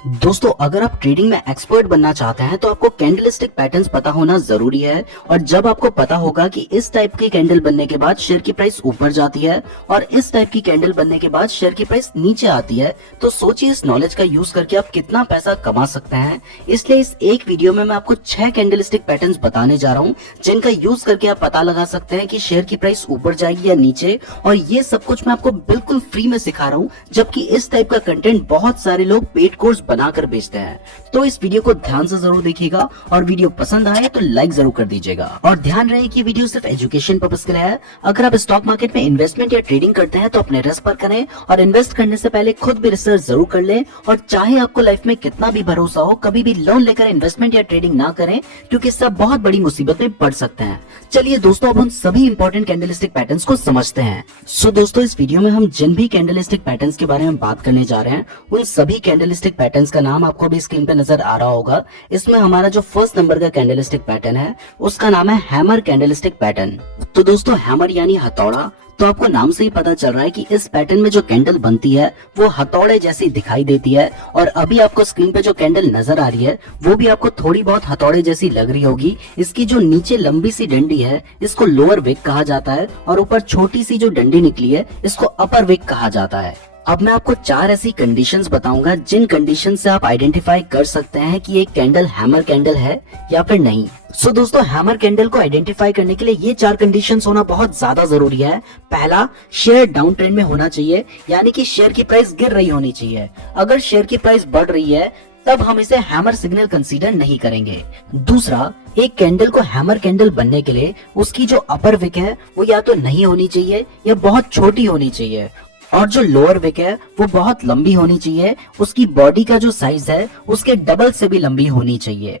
दोस्तों अगर आप ट्रेडिंग में एक्सपर्ट बनना चाहते हैं तो आपको कैंडलस्टिक पैटर्न्स पता होना जरूरी है। और जब आपको पता होगा कि इस टाइप की कैंडल बनने के बाद शेयर की प्राइस ऊपर जाती है और इस टाइप की कैंडल बनने के बाद शेयर की प्राइस नीचे आती है, तो सोचिए इस नॉलेज का यूज करके आप कितना पैसा कमा सकते हैं। इसलिए इस एक वीडियो में मैं आपको 6 कैंडलस्टिक पैटर्न्स बताने जा रहा हूँ जिनका यूज करके आप पता लगा सकते हैं कि शेयर की प्राइस ऊपर जाएगी या नीचे। और ये सब कुछ मैं आपको बिल्कुल फ्री में सिखा रहा हूँ, जबकि इस टाइप का कंटेंट बहुत सारे लोग पेड कोर्स बनाकर बेचते हैं। तो इस वीडियो को ध्यान से जरूर देखिएगा और वीडियो पसंद आए तो लाइक जरूर कर दीजिएगा। और ध्यान रहे कि वीडियो सिर्फ एजुकेशन पर्पस के लिए है। अगर आप स्टॉक मार्केट में इन्वेस्टमेंट या ट्रेडिंग करते हैं तो अपने रिस्क पर करें और इन्वेस्ट करने से पहले खुद भी रिसर्च जरूर कर लें। और चाहे आपको लाइफ में कितना भी भरोसा हो, कभी भी लोन लेकर इन्वेस्टमेंट या ट्रेडिंग ना करें, क्योंकि इससे बहुत बड़ी मुसीबत में पड़ सकते हैं। चलिए दोस्तों, अब हम सभी इंपॉर्टेंट कैंडलस्टिक पैटर्न्स को समझते हैं। सो दोस्तों, इस वीडियो में हम जिन भी कैंडलस्टिक पैटर्न्स के बारे में बात करने जा रहे हैं, उन सभी कैंडलस्टिक पैटर्न्स का नाम आपको भी स्क्रीन पे नजर आ रहा होगा। इसमें हमारा जो फर्स्ट नंबर का कैंडलस्टिक पैटर्न है उसका नाम है हैमर कैंडलस्टिक पैटर्न। तो दोस्तों, हैमर यानी हथौड़ा, तो आपको नाम से ही पता चल रहा है कि इस पैटर्न में जो कैंडल बनती है वो हथौड़े जैसी दिखाई देती है। और अभी आपको स्क्रीन पे जो कैंडल नजर आ रही है वो भी आपको थोड़ी बहुत हथौड़े जैसी लग रही होगी। इसकी जो नीचे लंबी सी डंडी है इसको लोअर विक कहा जाता है और ऊपर छोटी सी जो डंडी निकली है इसको अपर विक कहा जाता है। अब मैं आपको 4 ऐसी कंडीशंस बताऊंगा जिन कंडीशन से आप आइडेंटिफाई कर सकते हैं कि एक कैंडल हैमर कैंडल है या फिर नहीं। सो दोस्तों, हैमर कैंडल को आइडेंटिफाई करने के लिए ये 4 कंडीशंस होना बहुत ज्यादा जरूरी है। पहला, शेयर डाउन ट्रेंड में होना चाहिए, यानी कि शेयर की प्राइस गिर रही होनी चाहिए। अगर शेयर की प्राइस बढ़ रही है तब हम इसे हैमर सिग्नल कंसीडर नहीं करेंगे। दूसरा, एक कैंडल को हैमर कैंडल बनने के लिए उसकी जो अपर विक है वो या तो नहीं होनी चाहिए या बहुत छोटी होनी चाहिए, और जो लोअर विक है वो बहुत लंबी होनी चाहिए। उसकी बॉडी का जो साइज है उसके डबल से भी लंबी होनी चाहिए।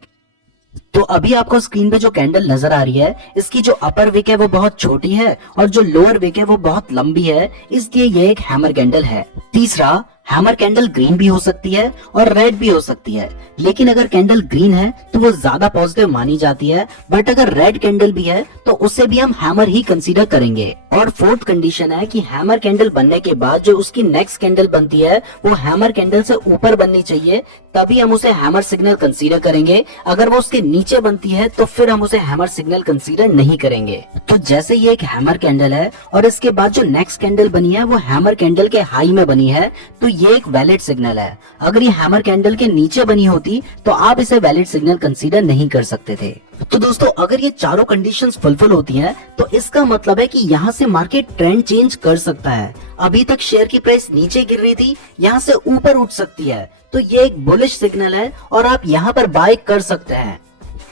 तो अभी आपको स्क्रीन पे जो कैंडल नजर आ रही है इसकी जो अपर विक है वो बहुत छोटी है और जो लोअर विक है वो बहुत लंबी है, इसलिए ये एक हैमर कैंडल है। तीसरा, हैमर कैंडल ग्रीन भी हो सकती है और रेड भी हो सकती है, लेकिन अगर कैंडल ग्रीन है तो वो ज्यादा पॉजिटिव मानी जाती है, बट अगर रेड कैंडल भी है तो उसे भी हम हैमर ही कंसीडर करेंगे। और फोर्थ कंडीशन है कि हैमर कैंडल बनने के बाद जो उसकी नेक्स्ट कैंडल बनती है वो हैमर कैंडल से ऊपर बननी चाहिए, तभी हम उसे हैमर सिग्नल कंसीडर करेंगे। अगर वो उसके नीचे बनती है तो फिर हम उसे हैमर सिग्नल कंसीडर नहीं करेंगे। तो जैसे ये एक हैमर कैंडल है और इसके बाद जो नेक्स्ट कैंडल बनी है वो हैमर कैंडल के हाई में बनी है, तो ये एक वैलिड सिग्नल है। अगर ये हैमर कैंडल के नीचे बनी होती तो आप इसे वैलिड सिग्नल कंसीडर नहीं कर सकते थे। तो दोस्तों, अगर ये चारों कंडीशंस फुलफिल होती हैं तो इसका मतलब है कि यहाँ से मार्केट ट्रेंड चेंज कर सकता है। अभी तक शेयर की प्राइस नीचे गिर रही थी, यहाँ से ऊपर उठ सकती है, तो ये एक बुलिश सिग्नल है और आप यहाँ पर बाय कर सकते हैं।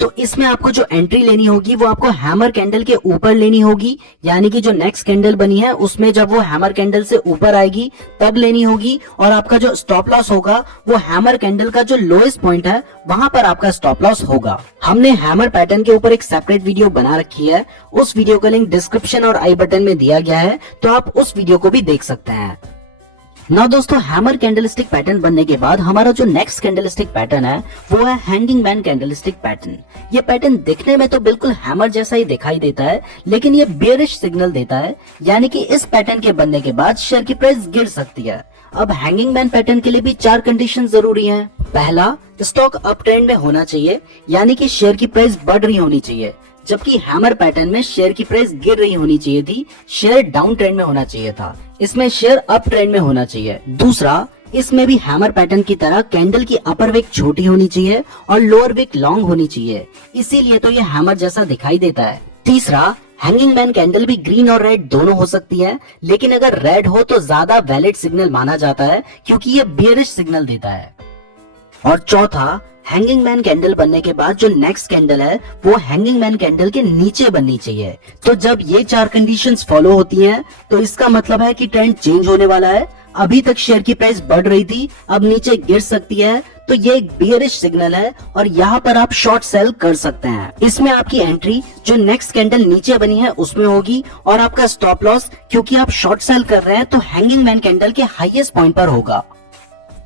तो इसमें आपको जो एंट्री लेनी होगी वो आपको हैमर कैंडल के ऊपर लेनी होगी, यानी कि जो नेक्स्ट कैंडल बनी है उसमें जब वो हैमर कैंडल से ऊपर आएगी तब लेनी होगी। और आपका जो स्टॉप लॉस होगा वो हैमर कैंडल का जो लोएस्ट पॉइंट है वहां पर आपका स्टॉप लॉस होगा। हमने हैमर पैटर्न के ऊपर एक सेपरेट वीडियो बना रखी है, उस वीडियो का लिंक डिस्क्रिप्शन और आई बटन में दिया गया है, तो आप उस वीडियो को भी देख सकते हैं। ना दोस्तों, हैमर कैंडलस्टिक पैटर्न बनने के बाद हमारा जो नेक्स्ट कैंडलस्टिक पैटर्न है वो है हैंगिंग मैन कैंडलस्टिक पैटर्न। ये पैटर्न दिखने में तो बिल्कुल हैमर जैसा ही दिखाई देता है, लेकिन ये बेयरिश सिग्नल देता है, यानी कि इस पैटर्न के बनने के बाद शेयर की प्राइस गिर सकती है। अब हैंगिंग मैन पैटर्न के लिए भी 4 कंडीशन जरूरी है। पहला, स्टॉक अप ट्रेंड में होना चाहिए, यानी कि शेयर की प्राइस बढ़ रही होनी चाहिए, जबकि हैमर पैटर्न में शेयर की प्राइस गिर रही होनी चाहिए थी, शेयर डाउन ट्रेंड में होना चाहिए था। इसमें शेयर अप ट्रेंड में होना चाहिए। दूसरा, इसमें भी हैमर पैटर्न की तरह कैंडल की अपर विक छोटी होनी चाहिए और लोअर विक लॉन्ग होनी चाहिए, इसीलिए तो ये हैमर जैसा दिखाई देता है। तीसरा, हैंगिंग मैन कैंडल भी ग्रीन और रेड दोनों हो सकती है, लेकिन अगर रेड हो तो ज्यादा वैलिड सिग्नल माना जाता है क्योंकि ये बेयरिश सिग्नल देता है। और चौथा, हैंगिंग मैन कैंडल बनने के बाद जो नेक्स्ट कैंडल है वो हैंगिंग मैन कैंडल के नीचे बननी चाहिए। तो जब ये 4 कंडीशंस फॉलो होती हैं तो इसका मतलब है कि ट्रेंड चेंज होने वाला है। अभी तक शेयर की प्राइस बढ़ रही थी, अब नीचे गिर सकती है, तो ये एक बेयरिश सिग्नल है और यहाँ पर आप शॉर्ट सेल कर सकते हैं। इसमें आपकी एंट्री जो नेक्स्ट कैंडल नीचे बनी है उसमें होगी और आपका स्टॉप लॉस, क्योंकि आप शॉर्ट सेल कर रहे हैं, तो हैंगिंग मैन कैंडल के हाईएस्ट पॉइंट पर होगा।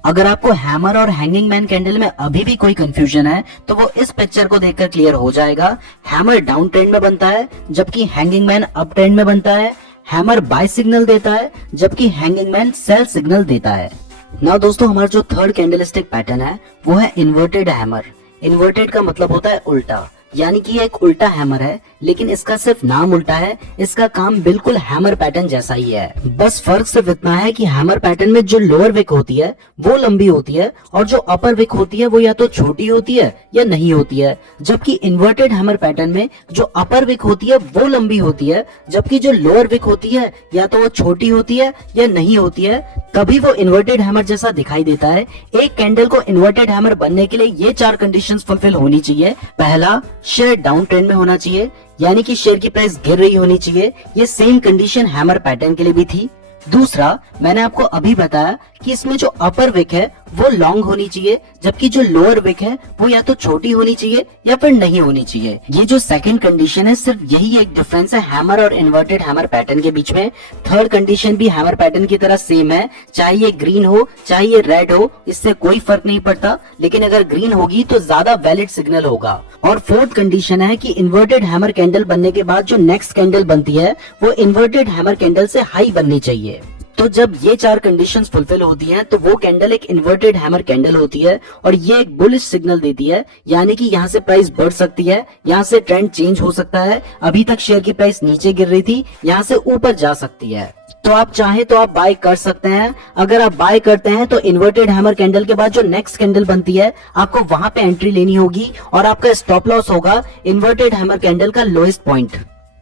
अगर आपको हैमर और हैंगिंग मैन कैंडल में अभी भी कोई कंफ्यूजन है तो वो इस पिक्चर को देखकर क्लियर हो जाएगा। हैमर डाउन ट्रेंड में बनता है जबकि हैंगिंग मैन अप ट्रेंड में बनता है। हैमर बाय सिग्नल देता है जबकि हैंगिंग मैन सेल सिग्नल देता है। ना दोस्तों, हमारा जो थर्ड कैंडलस्टिक पैटर्न है वो है इन्वर्टेड हैमर। इन्वर्टेड का मतलब होता है उल्टा, यानी कि ये एक उल्टा हैमर है, लेकिन इसका सिर्फ नाम उल्टा है, इसका काम बिल्कुल हैमर पैटर्न जैसा ही है। बस फर्क सिर्फ इतना है कि हैमर पैटर्न में जो लोअर विक होती है वो लंबी होती है और जो अपर विक होती है वो या तो छोटी होती है या नहीं होती है। जबकि इन्वर्टेड हैमर पैटर्न में जो अपर विक होती है वो लंबी होती है, जबकि जो लोअर विक होती है या तो वो छोटी होती है या नहीं होती है, तभी वो इन्वर्टेड हैमर जैसा दिखाई देता है। एक कैंडल को इन्वर्टेड हैमर बनने के लिए ये 4 कंडीशंस फुलफिल होनी चाहिए। पहला, शेयर डाउन ट्रेंड में होना चाहिए, यानी कि शेयर की प्राइस गिर रही होनी चाहिए। ये सेम कंडीशन हैमर पैटर्न के लिए भी थी। दूसरा, मैंने आपको अभी बताया कि इसमें जो अपर विक है वो लॉन्ग होनी चाहिए, जबकि जो लोअर विक है वो या तो छोटी होनी चाहिए या फिर नहीं होनी चाहिए। ये जो सेकंड कंडीशन है, सिर्फ यही एक डिफरेंस है हैमर और इन्वर्टेड हैमर पैटर्न के बीच में। थर्ड कंडीशन भी हैमर पैटर्न की तरह सेम है, चाहे ये ग्रीन हो चाहे ये रेड हो, इससे कोई फर्क नहीं पड़ता, लेकिन अगर ग्रीन होगी तो ज्यादा वैलिड सिग्नल होगा। और फोर्थ कंडीशन है कि इन्वर्टेड हैमर कैंडल बनने के बाद जो नेक्स्ट कैंडल बनती है वो इन्वर्टेड हैमर कैंडल से हाई बननी चाहिए। तो जब ये 4 कंडीशंस फुलफिल होती हैं तो वो कैंडल एक इन्वर्टेड हैमर कैंडल होती है और ये एक बुलिश सिग्नल देती है, यानी कि यहाँ से प्राइस बढ़ सकती है, यहाँ से ट्रेंड चेंज हो सकता है। अभी तक शेयर की प्राइस नीचे गिर रही थी, यहाँ से ऊपर जा सकती है। तो आप चाहे तो आप बाय कर सकते हैं। अगर आप बाय करते हैं तो इन्वर्टेड हैमर कैंडल के बाद जो नेक्स्ट कैंडल बनती है आपको वहां पे एंट्री लेनी होगी और आपका स्टॉप लॉस होगा इन्वर्टेड हैमर कैंडल का लोएस्ट पॉइंट।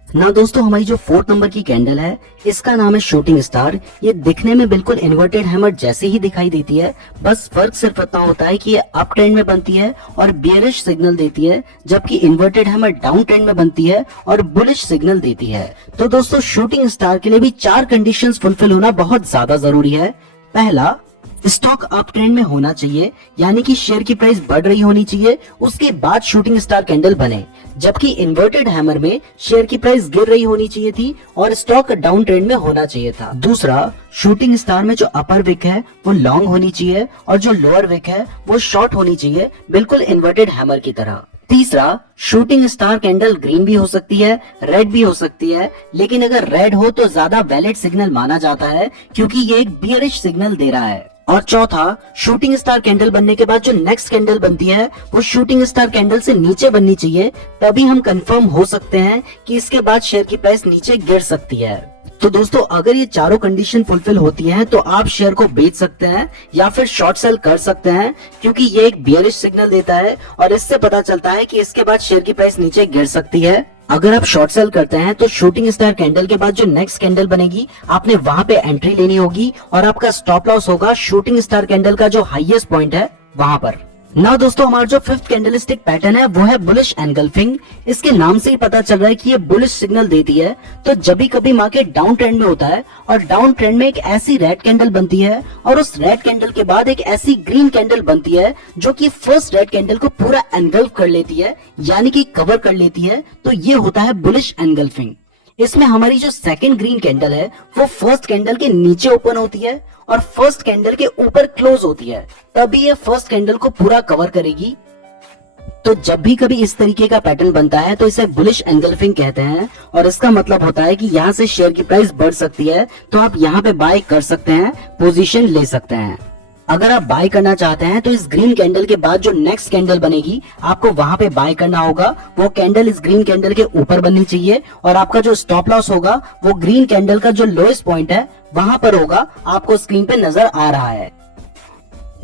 ना दोस्तों, हमारी जो 4th नंबर की कैंडल है इसका नाम है शूटिंग स्टार। ये दिखने में बिल्कुल इन्वर्टेड हैमर जैसे ही दिखाई देती है, बस फर्क सिर्फ इतना होता है कि ये अप ट्रेंड में बनती है और बेयरिश सिग्नल देती है, जबकि इन्वर्टेड हैमर डाउन ट्रेंड में बनती है और बुलिश सिग्नल देती है। तो दोस्तों, शूटिंग स्टार के लिए भी 4 कंडीशंस फुलफिल होना बहुत ज्यादा जरूरी है। पहला, स्टॉक अप ट्रेंड में होना चाहिए, यानी कि शेयर की प्राइस बढ़ रही होनी चाहिए, उसके बाद शूटिंग स्टार कैंडल बने। जबकि इन्वर्टेड हैमर में शेयर की प्राइस गिर रही होनी चाहिए थी और स्टॉक डाउन ट्रेंड में होना चाहिए था। दूसरा, शूटिंग स्टार में जो अपर विक है वो लॉन्ग होनी चाहिए और जो लोअर विक है वो शॉर्ट होनी चाहिए, बिल्कुल इन्वर्टेड हैमर की तरह। तीसरा, शूटिंग स्टार कैंडल ग्रीन भी हो सकती है, रेड भी हो सकती है, लेकिन अगर रेड हो तो ज्यादा वैलिड सिग्नल माना जाता है क्योंकि ये एक बियरिश सिग्नल दे रहा है। और चौथा, शूटिंग स्टार कैंडल बनने के बाद जो नेक्स्ट कैंडल बनती है वो शूटिंग स्टार कैंडल से नीचे बननी चाहिए, तभी हम कंफर्म हो सकते हैं कि इसके बाद शेयर की प्राइस नीचे गिर सकती है। तो दोस्तों, अगर ये चारों कंडीशन फुलफिल होती हैं तो आप शेयर को बेच सकते हैं या फिर शॉर्ट सेल कर सकते हैं, क्योंकि ये एक बियरिश सिग्नल देता है और इससे पता चलता है कि इसके बाद शेयर की प्राइस नीचे गिर सकती है। अगर आप शॉर्ट सेल करते हैं तो शूटिंग स्टार कैंडल के बाद जो नेक्स्ट कैंडल बनेगी आपने वहां पे एंट्री लेनी होगी और आपका स्टॉप लॉस होगा शूटिंग स्टार कैंडल का जो हाईएस्ट पॉइंट है वहां पर। ना दोस्तों, हमारा जो 5th कैंडलस्टिक पैटर्न है वो है बुलिश एनगल्फिंग। इसके नाम से ही पता चल रहा है कि ये बुलिश सिग्नल देती है। तो जब भी कभी मार्केट डाउन ट्रेंड में होता है और डाउन ट्रेंड में एक ऐसी रेड कैंडल बनती है और उस रेड कैंडल के बाद एक ऐसी ग्रीन कैंडल बनती है जो कि फर्स्ट रेड कैंडल को पूरा एनगल्फ कर लेती है, यानी कि कवर कर लेती है, तो ये होता है बुलिश एनगल्फिंग। इसमें हमारी जो सेकंड ग्रीन कैंडल है वो फर्स्ट कैंडल के नीचे ओपन होती है और फर्स्ट कैंडल के ऊपर क्लोज होती है, तभी ये फर्स्ट कैंडल को पूरा कवर करेगी। तो जब भी कभी इस तरीके का पैटर्न बनता है तो इसे बुलिश एंगल्फिंग कहते हैं और इसका मतलब होता है कि यहाँ से शेयर की प्राइस बढ़ सकती है, तो आप यहाँ पे बाय कर सकते हैं, पोजीशन ले सकते हैं। अगर आप बाय करना चाहते हैं तो इस ग्रीन कैंडल के बाद जो नेक्स्ट कैंडल बनेगी आपको वहां पे बाय करना होगा। वो कैंडल इस ग्रीन कैंडल के ऊपर बननी चाहिए और आपका जो स्टॉप लॉस होगा वो ग्रीन कैंडल का जो लोएस्ट पॉइंट है वहां पर होगा, आपको स्क्रीन पे नजर आ रहा है।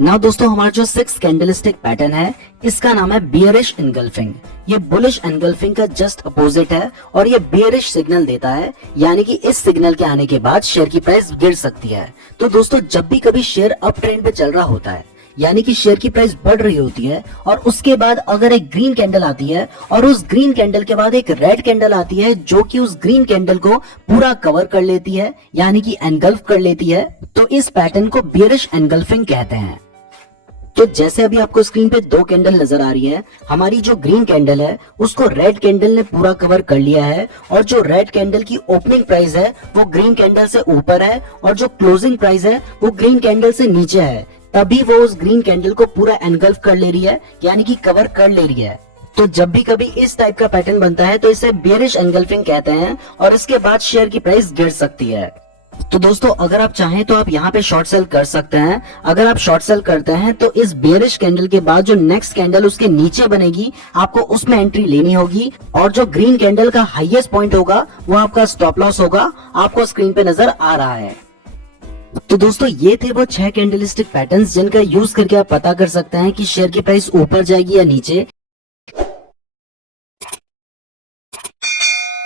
ना दोस्तों, हमारा जो 6th कैंडलस्टिक पैटर्न है इसका नाम है बियरिश एनगल्फिंग। ये बुलिश एनगल्फिंग का जस्ट अपोजिट है और ये बियरिश सिग्नल देता है, यानी कि इस सिग्नल के आने के बाद शेयर की प्राइस गिर सकती है। तो दोस्तों, जब भी कभी शेयर अप ट्रेंड पे चल रहा होता है, यानी कि शेयर की प्राइस बढ़ रही होती है और उसके बाद अगर एक ग्रीन कैंडल आती है और उस ग्रीन कैंडल के बाद एक रेड कैंडल आती है जो कि उस ग्रीन कैंडल को पूरा कवर कर लेती है, यानी कि एनगल्फ कर लेती है, तो इस पैटर्न को बियरिश एनगल्फिंग कहते हैं। तो जैसे अभी आपको स्क्रीन पे 2 कैंडल नजर आ रही है, हमारी जो ग्रीन कैंडल है उसको रेड कैंडल ने पूरा कवर कर लिया है और जो रेड कैंडल की ओपनिंग प्राइस है वो ग्रीन कैंडल से ऊपर है और जो क्लोजिंग प्राइस है वो ग्रीन कैंडल से नीचे है, तभी वो उस ग्रीन कैंडल को पूरा एनगल्फ कर ले रही है, यानी कि कवर कर ले रही है। तो जब भी कभी इस टाइप का पैटर्न बनता है तो इसे बियरिश एनगल्फिंग कहते हैं और इसके बाद शेयर की प्राइस गिर सकती है। तो दोस्तों अगर आप चाहें तो आप यहाँ पे शॉर्ट सेल कर सकते हैं। अगर आप शॉर्ट सेल करते हैं तो इस बेयरिश कैंडल के बाद जो नेक्स्ट कैंडल उसके नीचे बनेगी आपको उसमें एंट्री लेनी होगी, और जो ग्रीन कैंडल का हाईएस्ट पॉइंट होगा वो आपका स्टॉप लॉस होगा, आपको स्क्रीन पे नजर आ रहा है। तो दोस्तों ये थे वो 6 कैंडलस्टिक पैटर्न्स जिनका यूज करके आप पता कर सकते हैं कि शेयर की प्राइस ऊपर जाएगी या नीचे।